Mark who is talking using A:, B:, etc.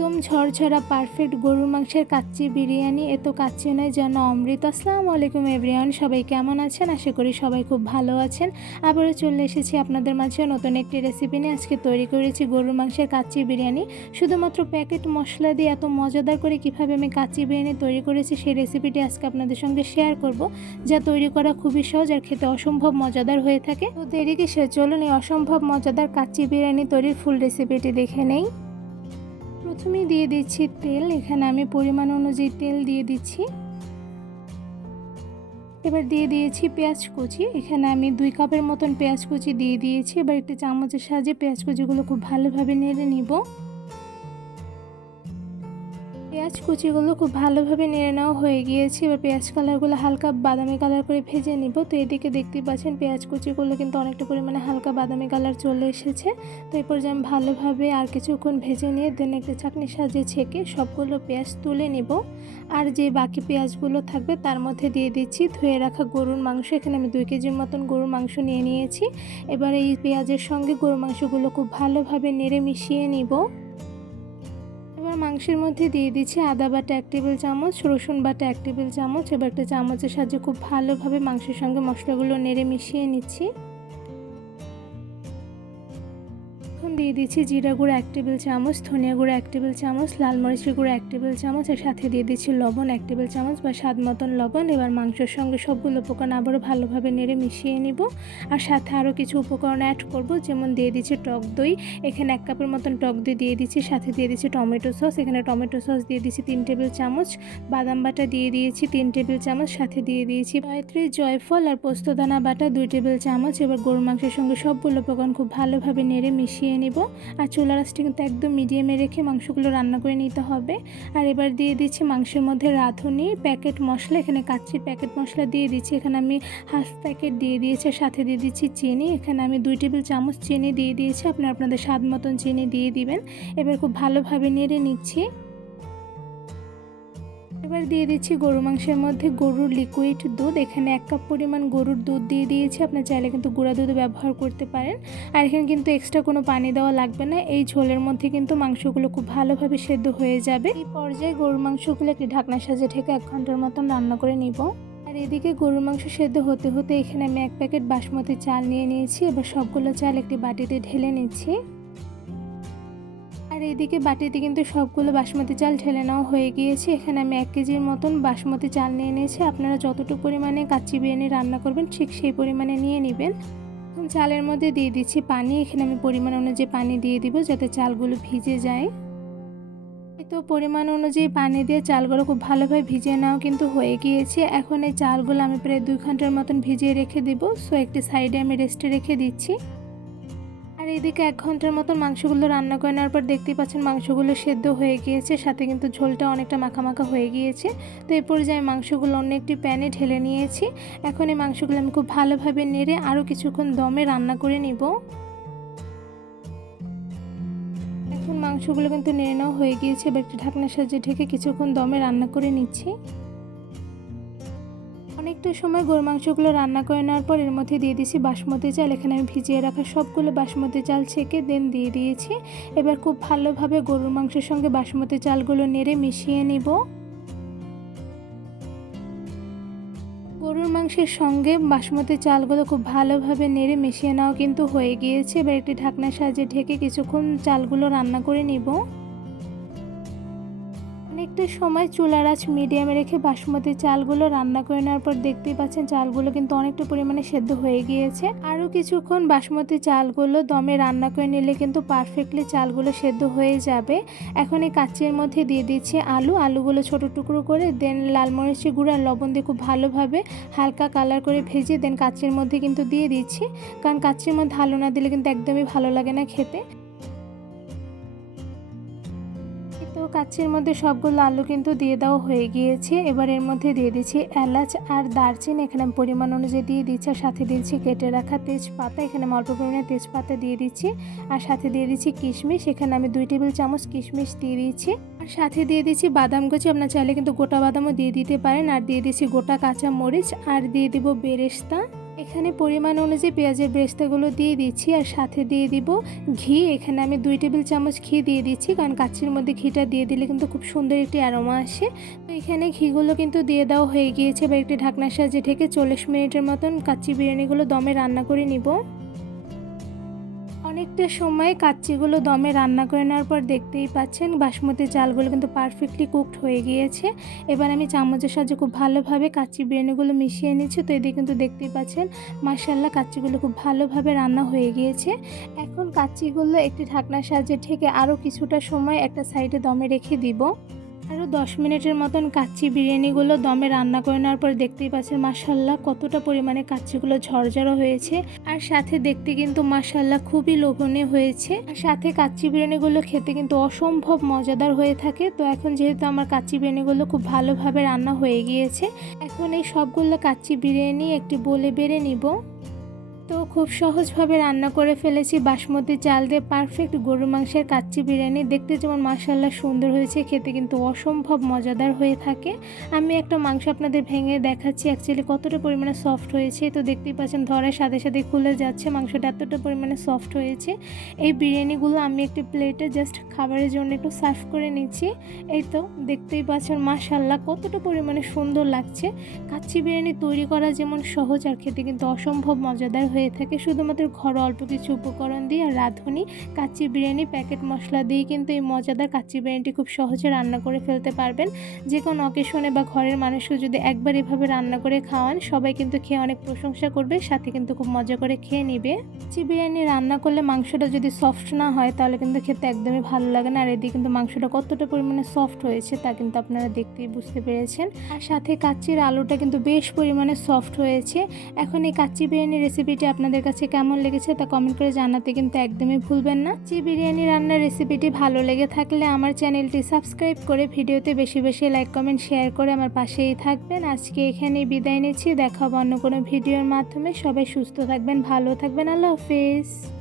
A: একদম ঝরঝরা পারফেক্ট গরুর মাংসের কাচ্চি বিরিয়ানি। এত কাচ্চি নয় যেন অমৃত। আসসালামু আলাইকুম এভরিওয়ান সবাই কেমন আছেন? আশা করি সবাই খুব ভালো আছেন। আবারও চলে এসেছি আপনাদের মাঝে নতুন একটি রেসিপি নিয়ে। আজকে তৈরি করেছি গরুর মাংসের কাচ্চি বিরিয়ানি। শুধুমাত্র প্যাকেট মশলা দিয়ে এত মজাদার করে কীভাবে আমি কাচ্চি বিরিয়ানি তৈরি করেছি সেই রেসিপিটি আজকে আপনাদের সঙ্গে শেয়ার করব। যা তৈরি করা খুবই সহজ আর খেতে অসম্ভব মজাদার হয়ে থাকে। তো দেরি কিসে চলুন এই অসম্ভব মজাদার কাচ্চি বিরিয়ানি তৈরির ফুল রেসিপিটি দেখে নেই। প্রথমেই দিয়ে দিচ্ছি তেল, এখানে আমি পরিমাণ অনুযায়ী তেল দিয়ে দিচ্ছি। এবার দিয়ে দিয়েছি পেঁয়াজ কুচি, এখানে আমি দুই কাপের মতন পেঁয়াজ কুচি দিয়ে দিয়েছি। এবার একটি চামচের সাহায্যে পেঁয়াজ কুচিগুলো খুব ভালোভাবে নেড়ে নিব। পেঁয়াজ কুচিগুলো খুব ভালোভাবে নেড়ে নেওয়া হয়ে গিয়েছে। এবার পেঁয়াজ কালারগুলো হালকা বাদামি কালার করে ভেজে নিব। তো এদিকে দেখতেই পাচ্ছেন পেঁয়াজ কুচিগুলো কিন্তু অনেকটা পরিমাণে হালকা বাদামি কালার চলে এসেছে। তো এরপর যে আমি ভালোভাবে আর কিছুক্ষণ ভেজে নিয়ে দেন একটা চাকনির সাহায্যে ছেঁকে সবগুলো পেঁয়াজ তুলে নিব। আর যে বাকি পেঁয়াজগুলো থাকবে তার মধ্যে দিয়ে দিচ্ছি ধুয়ে রাখা গরুর মাংস। এখানে আমি দুই কেজির মতন গরুর মাংস নিয়ে নিয়েছি। এবার এই পেঁয়াজের সঙ্গে গরুর মাংসগুলো খুব ভালোভাবে নেড়ে মিশিয়ে নিব। মাংসের মধ্যে দিয়ে দিচ্ছি আদা বাটা এক টেবিল চামচ, রসুন বাটা এক টেবিল চামচ, এবার একটা চামচের সাহায্যে খুব ভালোভাবে মাংসের সঙ্গে মশলাগুলো নেড়ে মিশিয়ে নিচ্ছি। দিয়ে দিচ্ছি জিরা গুঁড়ো এক টেবিল চামচ, ধনিয়া গুঁড়ো এক টেবিল চামচ, লাল মরিচের গুঁড়ো এক টেবিল চামচ, এর সাথে দিয়ে দিচ্ছি লবণ এক টেবিল চামচ বা স্বাদ মতন লবণ। এবার মাংসের সঙ্গে সবগুলো উপকরণ আবারও ভালোভাবে নেড়ে মিশিয়ে নিব। আর সাথে আরও কিছু উপকরণ অ্যাড করব, যেমন দিয়ে দিচ্ছি টক দই। এখানে এক কাপের মতন টক দই দিয়ে দিচ্ছি, সাথে দিয়ে দিচ্ছি টমেটো সস। এখানে টমেটো সস দিয়ে দিচ্ছি তিন টেবিল চামচ, বাদাম বাটা দিয়ে দিয়েছি তিন টেবিল চামচ, সাথে দিয়ে দিয়েছি জয়ত্রী, জয়ফল আর পোস্তদানা বাটা দুই টেবিল চামচ। এবার গরুর মাংসের সঙ্গে সবগুলো উপকরণ খুব ভালোভাবে নেড়ে মিশিয়ে নিব। আর চুলা রাসটি কিন্তু একদম মিডিয়ামে রেখে মাংসগুলো রান্না করে নিতে হবে। আর এবার দিয়ে দিচ্ছি মাংসের মধ্যে রাঁধুনি, প্যাকেট মশলা। এখানে কাচ্চির প্যাকেট মশলা দিয়ে দিচ্ছি। এখানে আমি হাফ প্যাকেট দিয়ে দিয়েছি সাথে দিয়ে দিচ্ছি চিনি। এখানে আমি দুই টেবিল চামচ চিনি দিয়ে দিয়েছি। আপনারা আপনাদের স্বাদ মতন চিনি দিয়ে দিবেন। এবার খুব ভালোভাবে নেড়ে নিচ্ছি। এবার দিয়ে দিচ্ছি গরু মাংসের মধ্যে গরুর লিকুইড দুধ। এখানে এক কাপ পরিমাণ গরুর দুধ দিয়ে দিয়েছি। আপনার চাইলে কিন্তু গুঁড়া দুধ ব্যবহার করতে পারেন। আর এখানে কিন্তু এক্সট্রা কোনো পানি দেওয়া লাগবে না। এই ঝোলের মধ্যে কিন্তু মাংসগুলো খুব ভালোভাবে সেদ্ধ হয়ে যাবে। এই পর্যায়ে গরুর মাংসগুলো একটি ঢাকনা সাজে ঢেকে এক ঘণ্টার মতন রান্না করে নিব। আর এদিকে গরুর মাংস সেদ্ধ হতে হতে এখানে আমি এক প্যাকেট বাসমতি চাল নিয়ে নিয়েছি। এবার সবগুলো চাল একটি বাটিতে ঢেলে নিচ্ছি। আর এদিকে বাটিতে কিন্তু সবগুলো বাসমতি চাল ঢেলে নেওয়া হয়ে গিয়েছে। এখানে আমি এক কেজির মতন বাসমতি চাল নিয়ে নিয়েছি। আপনারা যতটুকু পরিমাণে কাচ্চি বিরিয়ানি রান্না করবেন, ঠিক সেই পরিমাণে নিয়ে নেবেন। চালের মধ্যে দিয়ে দিচ্ছি পানি। এখানে আমি পরিমাণ অনুযায়ী পানি দিয়ে দিব যাতে চালগুলো ভিজে যায়। তো পরিমাণ অনুযায়ী পানি দিয়ে চালগুলো খুব ভালোভাবে ভিজিয়ে নেওয়া কিন্তু হয়ে গিয়েছে। এখন এই চালগুলো আমি প্রায় দুই ঘণ্টার মতন ভিজিয়ে রেখে দিব। সো একটি সাইডে আমি রেস্টে রেখে দিচ্ছি। এদিকে এক ঘণ্টার মতো মাংসগুলো রান্না করে নেওয়ার পর দেখতেই পাচ্ছেন মাংসগুলো সেদ্ধ হয়ে গিয়েছে, সাথে কিন্তু ঝোলটা অনেকটা মাখা মাখা হয়ে গিয়েছে। তো এই পর্যায়ে মাংসগুলো অন্য একটি প্যানে ঢেলে নিয়েছি। এখন এই মাংসগুলো আমি খুব ভালোভাবে নেড়ে আরও কিছুক্ষণ দমে রান্না করে নিব। এখন মাংসগুলো কিন্তু নেড়ে নেওয়া হয়ে গিয়েছে, এবার একটি ঢাকনার সাহায্যে ঢেকে কিছুক্ষণ দমে রান্না করে নিচ্ছি। অনেকটা সময় গরু মাংসগুলো রান্না করে নেওয়ার পর এর মধ্যে দিয়ে দিয়েছি বাসমতি চাল। এখানে আমি ভিজিয়ে রাখা সবগুলো বাসমতি চাল ছেঁকে দেন দিয়ে দিয়েছি। এবার খুব ভালোভাবে গরুর মাংসের সঙ্গে বাসমতি চালগুলো নেড়ে মিশিয়ে নিব। গরুর মাংসের সঙ্গে বাসমতি চালগুলো খুব ভালোভাবে নেড়ে মিশিয়ে নেওয়া কিন্তু হয়ে গিয়েছে। এবার একটি ঢাকনার সাহায্যে ঢেকে কিছুক্ষণ চালগুলো রান্না করে নিব। অনেকটা সময় চুলার আঁচ মিডিয়ামে রেখে বাসমতি চালগুলো রান্না করে নেওয়ার পর দেখতেই পাচ্ছেন চালগুলো কিন্তু অনেকটা পরিমাণে সেদ্ধ হয়ে গিয়েছে। আরও কিছুক্ষণ বাসমতি চালগুলো দমে রান্না করে নিলে কিন্তু পারফেক্টলি চালগুলো সেদ্ধ হয়ে যাবে। এখন এই কাচ্চির মধ্যে দিয়ে দিচ্ছি আলু। আলুগুলো ছোট টুকরো করে দেন লাল মরিচি গুঁড়ো আর লবণ দিয়ে খুব ভালোভাবে হালকা কালার করে ভেজে দেন কাচ্চির মধ্যে কিন্তু দিয়ে দিচ্ছি। কারণ কাচ্চির মধ্যে আলু না দিলে কিন্তু একদমই ভালো লাগে না খেতে। তো কাচ্চির মধ্যে সবগুলো আলু কিন্তু দিয়ে দেওয়া হয়ে গিয়েছে। এবার এর মধ্যে দিয়ে দিচ্ছি এলাচ আর দারচিনি। এখানে পরিমাণ অনুযায়ী দিয়ে দিচ্ছি আর সাথে দিচ্ছি কেটে রাখা তেজপাতা। এখানে অল্প পরিমাণে তেজপাতা দিয়ে দিচ্ছি আর সাথে দিয়ে দিচ্ছি কিশমিশ। এখানে আমি দুই টেবিল চামচ কিশমিশ দিয়ে দিচ্ছি আর সাথে দিয়ে দিচ্ছি বাদাম কুচি। আপনার চাইলে কিন্তু গোটা বাদামও দিয়ে দিতে পারেন। আর দিয়ে দিচ্ছি গোটা কাঁচা মরিচ আর দিয়ে দিব বেরেস্তা। এখানে পরিমাণ অনুযায়ী পেঁয়াজের ব্রেস্তাগুলো দিয়ে দিচ্ছি আর সাথে দিয়ে দিব ঘি। এখানে আমি দুই টেবিল চামচ ঘি দিয়ে দিচ্ছি, কারণ কাচ্চির মধ্যে ঘিটা দিয়ে দিলে কিন্তু খুব সুন্দর একটি অ্যারোমা আসে। তো এখানে ঘিগুলো কিন্তু দিয়ে দেওয়া হয়ে গিয়েছে বা একটি ঢাকনার সাহায্যে ঢেকে চল্লিশ মিনিটের মতন কাচ্চি বিরিয়ানিগুলো দমে রান্না করে নিব। অনেকটা সময় কাচ্চিগুলো দমে রান্না করে নেওয়ার পর দেখতেই পাচ্ছেন বাসমতি চালগুলো কিন্তু পারফেক্টলি কুকড হয়ে গিয়েছে। এবার আমি চামচের সাহায্যে খুব ভালোভাবে কাচ্চি বিরিয়ানিগুলো মিশিয়ে নিচ্ছি। তো এদিকে কিন্তু দেখতেই পাচ্ছেন মার্শাল্লাহ কাচ্চিগুলো খুব ভালোভাবে রান্না হয়ে গিয়েছে। এখন কাচ্চিগুলো একটি ঢাকনার সাহায্যে ঢেকে আরও কিছুটা সময় একটা সাইডে দমে রেখে দিব। আরও দশ মিনিটের মতন কাচ্চি বিরিয়ানিগুলো দমে রান্না করে নেওয়ার পর দেখতেই পাচ্ছেন মাসাল্লাহ কতটা পরিমাণে কাচ্চিগুলো ঝরঝরো হয়েছে। আর সাথে দেখতে কিন্তু মাসাল্লাহ খুবই লোভনীয় হয়েছে। আর সাথে কাচ্চি বিরিয়ানিগুলো খেতে কিন্তু অসম্ভব মজাদার হয়ে থাকে। তো এখন যেহেতু আমার কাচ্চি বিরিয়ানিগুলো খুব ভালোভাবে রান্না হয়ে গিয়েছে, এখন এই সবগুলো কাচ্চি বিরিয়ানি একটি বলে বেড়ে নিব। তো খুব সহজভাবে রান্না করে ফেলেছি। বাসমতি চাল দিয়ে পারফেক্ট গরু মাংসের কাচ্চি বিরিয়ানি। দেখতে যেমন মাসাল্লাহ সুন্দর হয়েছে, খেতে কিন্তু অসম্ভব মজাদার হয়ে থাকে। আমি একটা মাংস আপনাদের ভেঙে দেখাচ্ছি অ্যাকচুয়ালি কতটা পরিমাণে সফট হয়েছে। তো দেখতেই পাচ্ছেন ধরার সাথে সাথে খুলে যাচ্ছে, মাংসটা এতটা পরিমাণে সফট হয়েছে। এই বিরিয়ানিগুলো আমি একটি প্লেটে জাস্ট খাবারের জন্য একটু সার্ভ করে নিচ্ছি। এই তো দেখতেই পাচ্ছেন মাসাল্লাহ কতটা পরিমাণে সুন্দর লাগছে। কাচ্চি বিরিয়ানি তৈরি করা যেমন সহজ আর খেতে কিন্তু অসম্ভব মজাদার হয়ে থাকে। শুধুমাত্র ঘরে অল্প কিছু উপকরণ দিয়ে আর রাঁধুনি, কাচ্চি বিরিয়ানি, প্যাকেট মশলা দিয়ে কিন্তু এই মজাদার কাচ্চি বিরিয়ানিটি খুব সহজে রান্না করে ফেলতে পারবেন। যে কোনো অকেশনে বা ঘরের মানুষকে যদি একবার এভাবে রান্না করে খাওয়ান, সবাই কিন্তু খেয়ে অনেক প্রশংসা করবে, সাথে কিন্তু খুব মজা করে খেয়ে নিবে। কাচ্চি বিরিয়ানি রান্না করলে মাংসটা যদি সফট না হয়, তাহলে কিন্তু খেতে একদমই ভালো লাগে না। আর এদিকে কিন্তু মাংসটা কতটা পরিমাণে সফট হয়েছে, তা কিন্তু আপনারা দেখতেই বুঝতে পেরেছেন। আর সাথে কাচ্চির আলুটা কিন্তু বেশ পরিমাণে সফট হয়েছে। এখন এই কাচ্চি বিরিয়ানি রেসিপিটি আপনাদের কাছে কেমন লেগেছে তা কমেন্ট করে জানাতে কিন্তু একদমই ভুলবেন না। চি বিরিয়ানি রান্নার রেসিপিটি ভালো লেগে থাকলে আমার চ্যানেলটি সাবস্ক্রাইব করে ভিডিওতে বেশি বেশি লাইক কমেন্ট শেয়ার করে আমার পাশেই থাকবেন। আজকে এখানেই বিদায় নিচ্ছি। দেখাবো অন্য কোনো ভিডিওর মাধ্যমে। সবাই সুস্থ থাকবেন, ভালো থাকবেন। আল্লাহ হাফিজ।